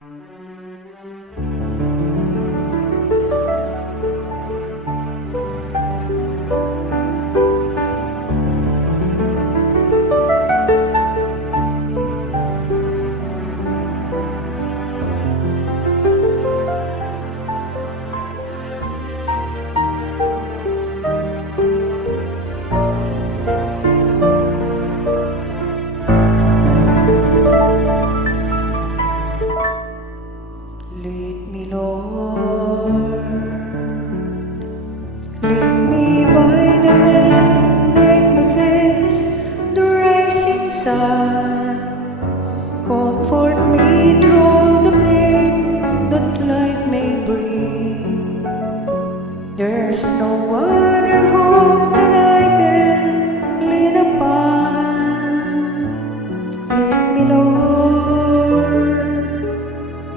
Lead me, Lord, lead me by the hand and make me face the rising sun. Comfort me through all the pain that life may bring. There's no other hope that I can lean upon. Lead me, Lord,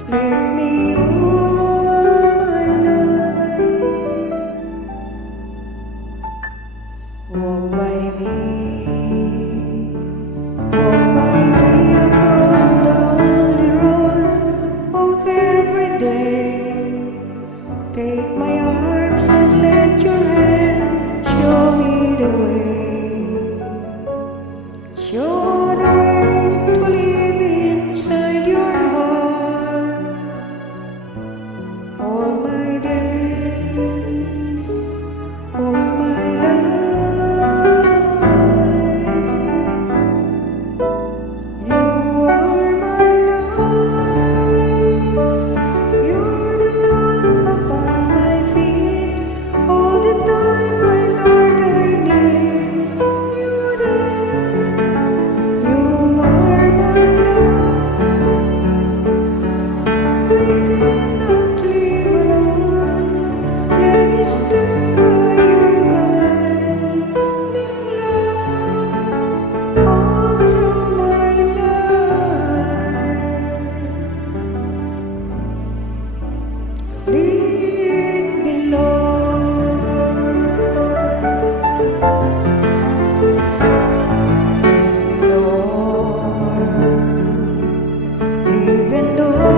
lead me all my life. Walk by me, walk by me across the lonely road of every day. Take my arms and let your hand show me the way. Show the way to live inside your heart all my days, all my life. You are my life, you're the lamp upon my feet. All the time, my Lord, I need you there. You are my life, I cannot live alone. Let me stay by your guiding love all through my life. Lead me, Lord, lead me, Lord, even though